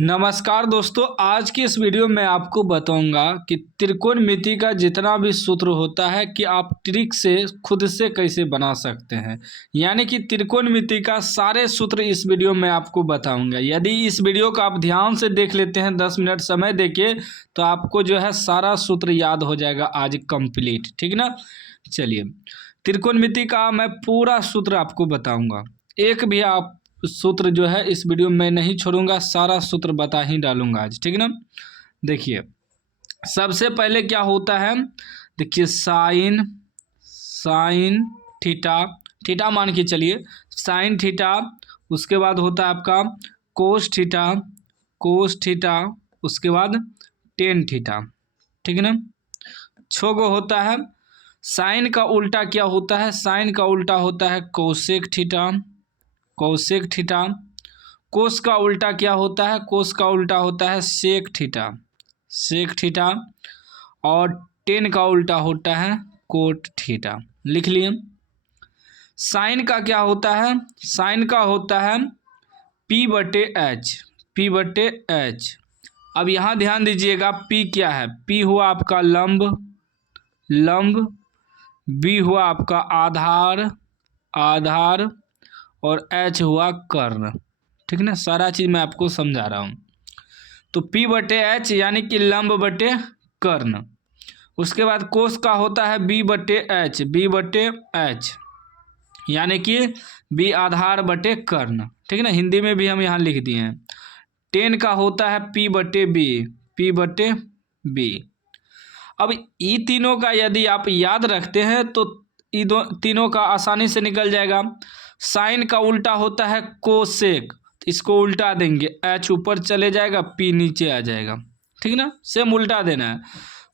नमस्कार दोस्तों, आज की इस वीडियो में आपको बताऊंगा कि त्रिकोणमिति का जितना भी सूत्र होता है कि आप ट्रिक से खुद से कैसे बना सकते हैं। यानी कि त्रिकोणमिति का सारे सूत्र इस वीडियो में आपको बताऊंगा। यदि इस वीडियो को आप ध्यान से देख लेते हैं, 10 मिनट समय देके, तो आपको जो है सारा सूत्र याद हो जाएगा आज कंप्लीट। ठीक ना। चलिए, त्रिकोणमिति का मैं पूरा सूत्र आपको बताऊँगा। एक भी आप सूत्र जो है इस वीडियो में नहीं छोड़ूंगा, सारा सूत्र बता ही डालूंगा आज। ठीक ना। देखिए, सबसे पहले क्या होता है, देखिए साइन साइन थीटा, थीटा मान के चलिए साइन थीटा। उसके बाद होता है आपका कोस थीटा, कोस थीटा। उसके बाद टेन थीटा। ठीक है ना। छोगो होता है। साइन का उल्टा क्या होता है, साइन का उल्टा होता है कोसेक थीटा, कोसेक थीटा। कोस का उल्टा क्या होता है, कोस का उल्टा होता है सेक थीटा, सेक थीटा। और टेन का उल्टा होता है कोट थीटा। लिख लिए। साइन का क्या होता है, साइन का होता है पी बटे एच, पी बटे एच। अब यहाँ ध्यान दीजिएगा, पी क्या है, पी हुआ आपका लंब, लंब। बी हुआ आपका आधार, आधार। और एच हुआ कर्ण। ठीक ना, सारा चीज़ मैं आपको समझा रहा हूँ। तो पी बटे एच यानी कि लंब बटे कर्ण। उसके बाद कोस का होता है बी बटे एच, बी बटे एच यानी कि बी आधार बटे कर्ण। ठीक ना, हिंदी में भी हम यहाँ लिख दिए हैं। टेन का होता है पी बटे बी, पी बटे बी। अब ये तीनों का यदि आप याद रखते हैं तो ये तीनों का आसानी से निकल जाएगा। साइन का उल्टा होता है कोसेक, इसको उल्टा देंगे, एच ऊपर चले जाएगा, पी नीचे आ जाएगा। ठीक ना, सेम उल्टा देना है।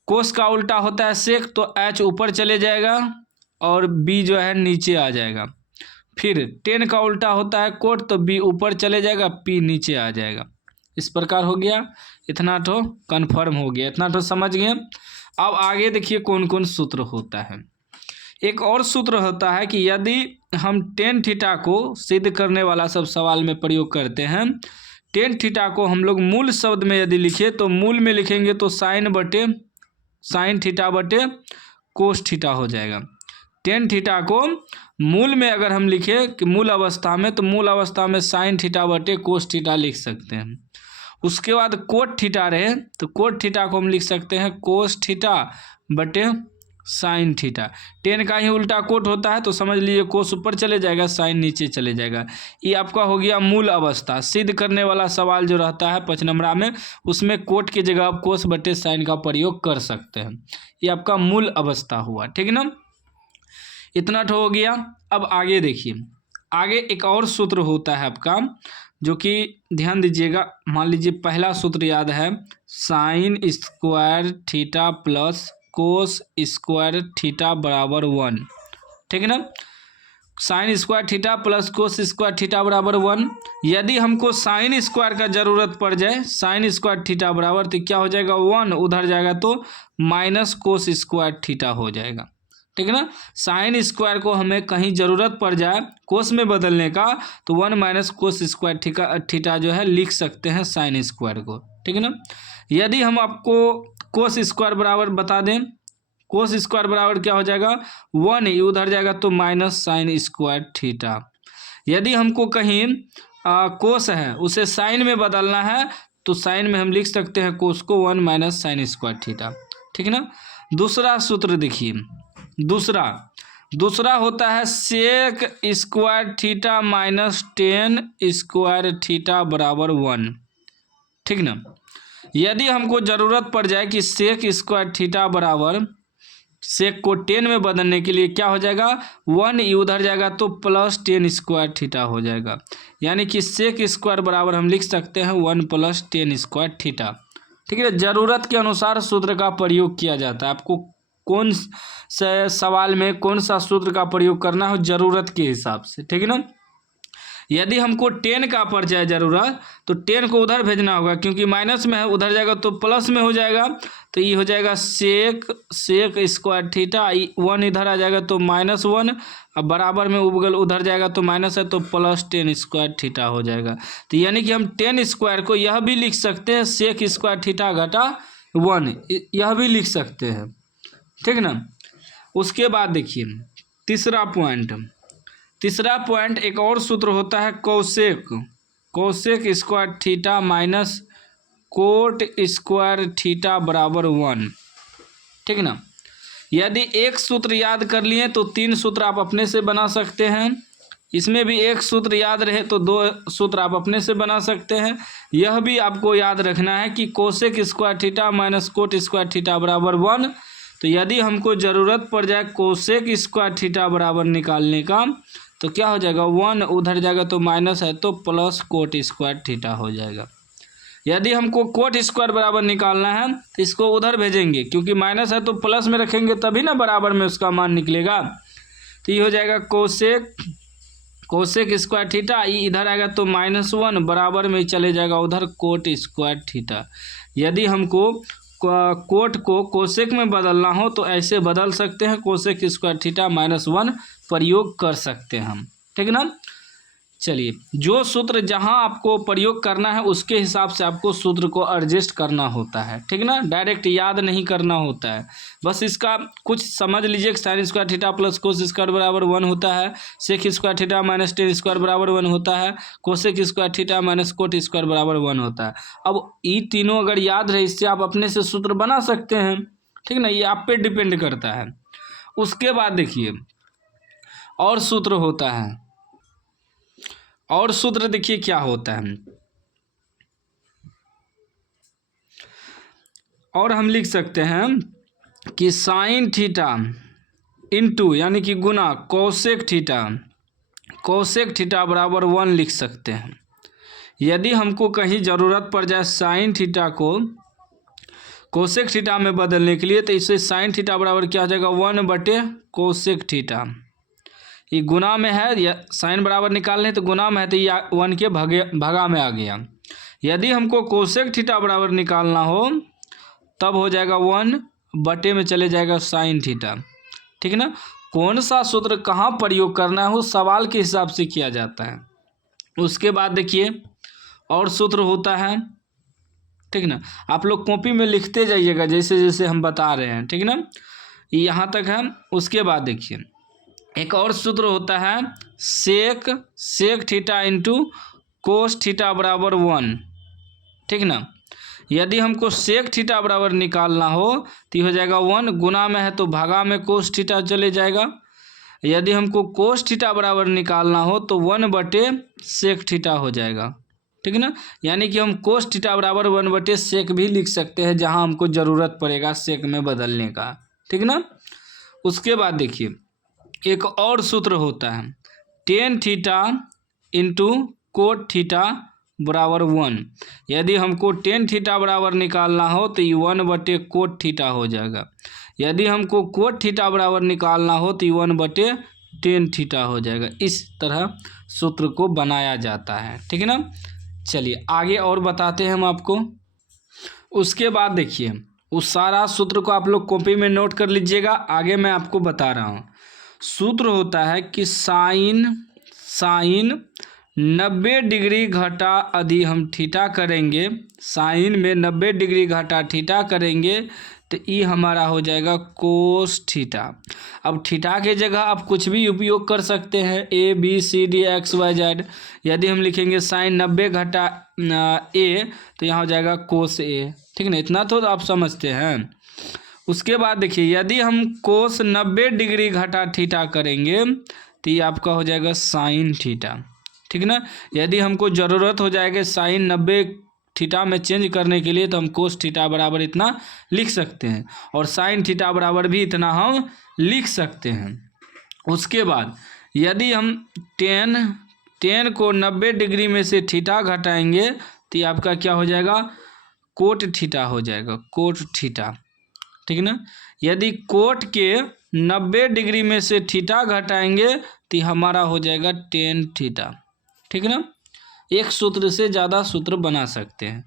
कोस का उल्टा होता है सेक, तो एच ऊपर चले जाएगा और बी जो है नीचे आ जाएगा। फिर टेन का उल्टा होता है कोट, तो बी ऊपर चले जाएगा, पी नीचे आ जाएगा। इस प्रकार हो गया। इतना तो कन्फर्म हो गया, इतना तो समझ गए। अब आगे देखिए कौन कौन सूत्र होता है। एक और सूत्र होता है कि यदि हम टेन थीटा को सिद्ध करने वाला सब सवाल में प्रयोग करते हैं, टेन थीटा को हम लोग मूल शब्द में यदि लिखे तो मूल में लिखेंगे तो साइन थीटा बटे कोस थीटा हो जाएगा। टेन थीटा को मूल में अगर हम लिखे कि मूल अवस्था में, तो मूल अवस्था में साइन थीटा बटे कोस थीटा लिख सकते हैं। उसके बाद कोट थीटा रहे तो कोट थीटा को हम लिख सकते हैं कोस थीटा बटे साइन थीटा। टेन का ही उल्टा कोट होता है, तो समझ लीजिए कोस ऊपर चले जाएगा, साइन नीचे चले जाएगा। ये आपका हो गया मूल अवस्था। सिद्ध करने वाला सवाल जो रहता है 5 नंबरा में, उसमें कोट की जगह आप कोस बटे साइन का प्रयोग कर सकते हैं। ये आपका मूल अवस्था हुआ। ठीक है ना, इतना तो हो गया। अब आगे देखिए, आगे एक और सूत्र होता है आपका, जो कि ध्यान दीजिएगा। मान लीजिए पहला सूत्र याद है, sign square theta plus cos square theta बराबर 1। ठीक है ना, sign square theta plus cos square theta बराबर 1। यदि हमको साइन स्क्वायर का जरूरत पड़ जाए, साइन स्क्वायर थीटा बराबर, तो क्या हो जाएगा 1 उधर जाएगा तो माइनस कोस स्क्वायर थीटा हो जाएगा। ठीक है ना, साइन स्क्वायर को हमें कहीं ज़रूरत पड़ जाए कोस में बदलने का, तो 1 माइनस कोस स्क्वायर थीटा जो है लिख सकते हैं साइन स्क्वायर को। ठीक है ना। यदि हम आपको कोस स्क्वायर बराबर बता दें, कोस स्क्वायर बराबर क्या हो जाएगा 1, ये उधर जाएगा तो माइनस साइन स्क्वायर थीटा। यदि हमको कहीं कोस है उसे साइन में बदलना है, तो साइन में हम लिख सकते हैं कोस को 1 माइनस साइन स्क्वायर थीटा। ठीक है ना। दूसरा सूत्र देखिए, दूसरा होता है sec square theta minus tan square theta बराबर 1। ठीक ना, यदि हमको ज़रूरत पड़ जाए कि सेक स्क्वायर थीटा बराबर, सेक को 10 में बदलने के लिए क्या हो जाएगा 1, ये उधर जाएगा तो प्लस 10 स्क्वायर थीटा हो जाएगा। यानी कि सेक स्क्वायर बराबर हम लिख सकते हैं 1 प्लस 10 स्क्वायर थीटा। ठीक है, ज़रूरत के अनुसार सूत्र का प्रयोग किया जाता है। आपको कौन से सवाल में कौन सा सूत्र का प्रयोग करना हो, ज़रूरत के हिसाब से। ठीक है ना। यदि हमको 10 का पड़ जाए ज़रूरत तो 10 को उधर भेजना होगा, क्योंकि माइनस में है, उधर जाएगा तो प्लस में हो जाएगा। तो ये हो जाएगा सेक स्क्वायर थीटा, 1 इधर आ जाएगा तो -1, अब बराबर में उपगल उधर जाएगा तो माइनस है तो प्लस 10 स्क्वायर थीटा हो जाएगा। तो यानी कि हम 10 स्क्वायर को यह भी लिख सकते हैं सेक स्क्वायर थीटा घटा 1, यह भी लिख सकते हैं, ठीक ना। उसके बाद देखिए तीसरा पॉइंट एक और सूत्र होता है cosec square theta minus cot square theta बराबर 1, ठीक ना। यदि एक सूत्र याद कर लिए तो 3 सूत्र आप अपने से बना सकते हैं, इसमें भी एक सूत्र याद रहे तो 2 सूत्र आप अपने से बना सकते हैं। यह भी आपको याद रखना है कि cosec square theta minus cot square theta बराबर 1। तो यदि हमको ज़रूरत पड़ जाए कोसेक स्क्वायर थीटा बराबर निकालने का तो क्या हो जाएगा, 1 उधर जाएगा तो माइनस है तो प्लस कोट स्क्वायर थीटा हो जाएगा। यदि हमको कोट स्क्वायर बराबर निकालना है तो इसको उधर भेजेंगे, क्योंकि माइनस है तो प्लस में रखेंगे तभी ना बराबर में उसका मान निकलेगा। तो ये हो जाएगा कोसेक स्क्वायर थीटा, इधर आएगा तो -1 बराबर में चले जाएगा उधर कोट स्क्वायर थीटा। यदि हमको कोट को कोसेक में बदलना हो तो ऐसे बदल सकते हैं, कोसेक स्क्वायर थीटा -1 प्रयोग कर सकते हैं हम, ठीक ना। चलिए, जो सूत्र जहां आपको प्रयोग करना है उसके हिसाब से आपको सूत्र को एडजस्ट करना होता है, ठीक ना, डायरेक्ट याद नहीं करना होता है। बस इसका कुछ समझ लीजिए, sine square theta plus cos square बराबर 1 होता है, sec square theta minus tan square बराबर 1 होता है, cosec square theta minus cot square बराबर 1 होता है। अब ये तीनों अगर याद रहे, इससे आप अपने से सूत्र बना सकते हैं, ठीक ना, ये आप पे डिपेंड करता है। उसके बाद देखिए और सूत्र होता है, और सूत्र देखिए क्या होता है, और हम लिख सकते हैं कि साइन थीटा इंटू यानी कि गुना कोसेक थीटा बराबर 1 लिख सकते हैं। यदि हमको कहीं ज़रूरत पड़ जाए साइन थीटा को कोसेक थीटा में बदलने के लिए तो इससे साइन थीटा बराबर क्या हो जाएगा, 1/कोसेक थीटा। ये गुना में है, या साइन बराबर निकालने तो गुना में है तो ये 1 के भगा में आ गया। यदि हमको कोसेक थीटा बराबर निकालना हो तब हो जाएगा 1/में चले जाएगा साइन थीटा, ठीक ना। कौन सा सूत्र कहाँ प्रयोग करना है वो सवाल के हिसाब से किया जाता है। उसके बाद देखिए और सूत्र होता है, ठीक ना, आप लोग कॉपी में लिखते जाइएगा जैसे जैसे हम बता रहे हैं, ठीक ना, यहाँ तक है। उसके बाद देखिए एक और सूत्र होता है sec theta into cos theta बराबर 1, ठीक ना। यदि हमको सेक थीटा बराबर निकालना हो तो हो जाएगा 1, गुना में है तो भागा में कोस थीटा चले जाएगा। यदि हमको कोस थीटा बराबर निकालना हो तो 1/सेक थीटा हो जाएगा, ठीक ना। यानी कि हम कोस थीटा बराबर 1/सेक भी लिख सकते हैं जहां हमको ज़रूरत पड़ेगा सेक में बदलने का, ठीक ना। उसके बाद देखिए एक और सूत्र होता है tan theta into cot theta बराबर 1। यदि हमको टेन थीटा बराबर निकालना हो तो ये 1/कोट थीटा हो जाएगा। यदि हमको कोट थीटा बराबर निकालना हो तो ये 1/टेन थीटा हो जाएगा। इस तरह सूत्र को बनाया जाता है, ठीक है ना। चलिए आगे और बताते हैं हम आपको। उसके बाद देखिए उस सारा सूत्र को आप लोग कॉपी में नोट कर लीजिएगा, आगे मैं आपको बता रहा हूँ। सूत्र होता है कि साइन 90 डिग्री घटा यदि हम थीटा करेंगे, साइन में 90 डिग्री घटा थीटा करेंगे तो ये हमारा हो जाएगा कोस थीटा। अब थीटा के जगह आप कुछ भी उपयोग कर सकते हैं, ABCD XYZ। यदि हम लिखेंगे साइन 90 घटा A तो यहाँ हो जाएगा कोस A, ठीक है ना। इतना तो आप समझते हैं। उसके बाद देखिए यदि हम कोस 90 डिग्री घटा थीटा करेंगे तो ये आपका हो जाएगा साइन थीटा, ठीक ना। यदि हमको ज़रूरत हो जाएगा साइन 90 थीटा में चेंज करने के लिए तो हम कोस थीटा बराबर इतना लिख सकते हैं और साइन थीटा बराबर भी इतना हम लिख सकते हैं। उसके बाद यदि हम टेन को 90 डिग्री में से थीटा घटाएंगे तो ये आपका क्या हो जाएगा, कोट थीटा हो जाएगा, कोट थीटा, ठीक ना। यदि कोट के 90 डिग्री में से थीटा घटाएंगे तो हमारा हो जाएगा टेन थीटा, ठीक ना। एक सूत्र से ज़्यादा सूत्र बना सकते हैं।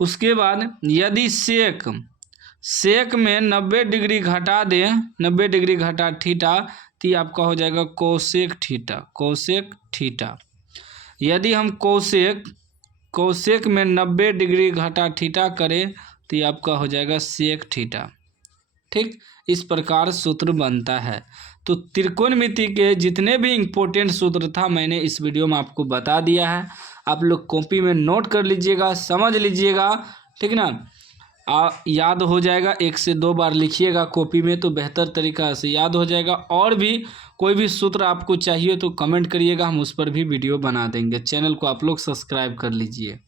उसके बाद यदि सेक में 90 डिग्री घटा दें, 90 डिग्री घटा थीटा, तो ये आपका हो जाएगा कोसेक थीटा। यदि हम कोसेक में 90 डिग्री घटा थीटा करें तो ये आपका हो जाएगा सेक थीटा। ठीक, इस प्रकार सूत्र बनता है। तो त्रिकोणमिति के जितने भी इम्पोर्टेंट सूत्र था मैंने इस वीडियो में आपको बता दिया है। आप लोग कॉपी में नोट कर लीजिएगा, समझ लीजिएगा, ठीक ना। याद हो जाएगा, 1 से 2 बार लिखिएगा कॉपी में तो बेहतर तरीका से याद हो जाएगा। और भी कोई भी सूत्र आपको चाहिए तो कमेंट करिएगा, हम उस पर भी वीडियो बना देंगे। चैनल को आप लोग सब्सक्राइब कर लीजिए।